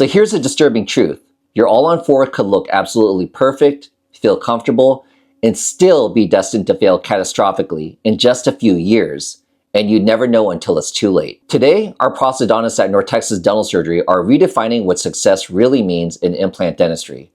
So here's the disturbing truth. Your all-on-4 could look absolutely perfect, feel comfortable, and still be destined to fail catastrophically in just a few years, and you'd never know until it's too late. Today, our prosthodontists at North Texas Dental Surgery are redefining what success really means in implant dentistry.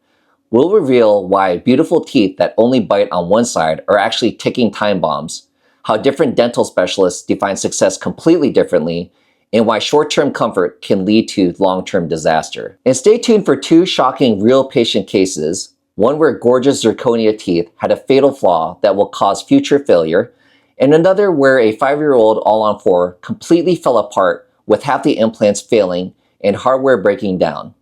We'll reveal why beautiful teeth that only bite on one side are actually ticking time bombs, how different dental specialists define success completely differently, and why short-term comfort can lead to long-term disaster. And stay tuned for two shocking real patient cases, one where gorgeous zirconia teeth had a fatal flaw that will cause future failure, and another where a 5-year-old all-on-4 completely fell apart with half the implants failing and hardware breaking down.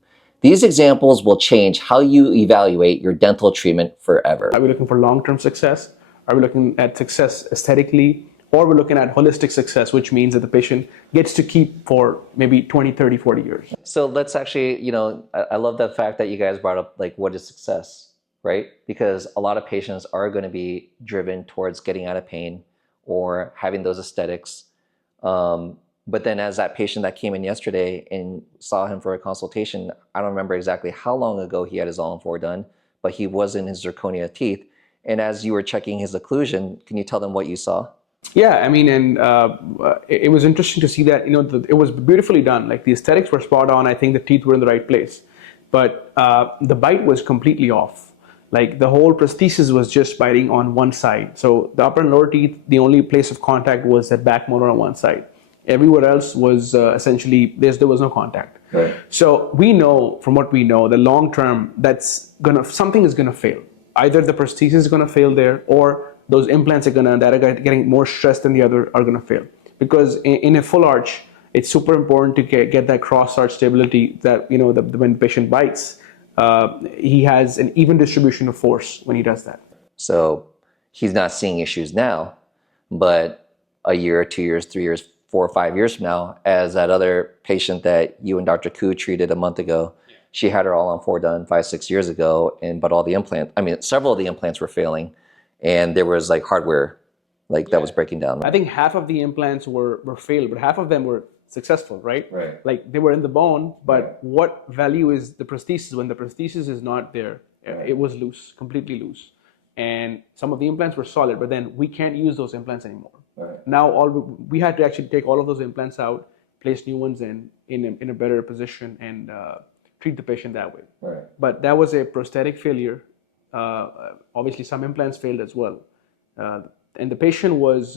These examples will change how you evaluate your dental treatment forever. Are we looking for long-term success? Are we looking at success aesthetically? Or we're looking at holistic success, which means that the patient gets to keep for maybe 20, 30, 40 years. So let's actually, I love the fact that you guys brought up like what is success, right? Because a lot of patients are going to be driven towards getting out of pain or having those aesthetics. But then as that patient that came in yesterday and saw him for a consultation, I don't remember exactly how long ago he had his all-on-4 done, but he was in his zirconia teeth. And as you were checking his occlusion, can you tell them what you saw? Yeah, I mean, and it was interesting to see that, it was beautifully done. Like the aesthetics were spot on. I think the teeth were in the right place, but the bite was completely off. Like the whole prosthesis was just biting on one side. So the upper and lower teeth, the only place of contact was that back molar on one side. Everywhere else was essentially, there was no contact. Right. So we know, from what we know, the long term, something is gonna fail. Either the prosthesis is gonna fail there, or those implants that are getting more stress than the other are going to fail. Because in a full arch, it's super important to get that cross arch stability that, when the patient bites, he has an even distribution of force when he does that. So he's not seeing issues now, but a year, 2 years, 3 years, 4 or 5 years from now, as that other patient that you and Dr. Koo treated a month ago, she had her all-on-4 done 5, 6 years ago, but several of the implants were failing. And there was like hardware that was breaking down. I think half of the implants were failed, but half of them were successful, right? Right. Like they were in the bone, but what value is the prosthesis when the prosthesis is not there? Right. It was loose, completely loose. And some of the implants were solid, but then we can't use those implants anymore. Right. Now we had to actually take all of those implants out, place new ones in a better position, and treat the patient that way. Right. But that was a prosthetic failure. Obviously, some implants failed as well, and the patient was,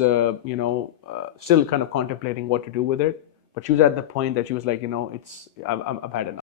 still kind of contemplating what to do with it. But she was at the point that she was like, I've had enough.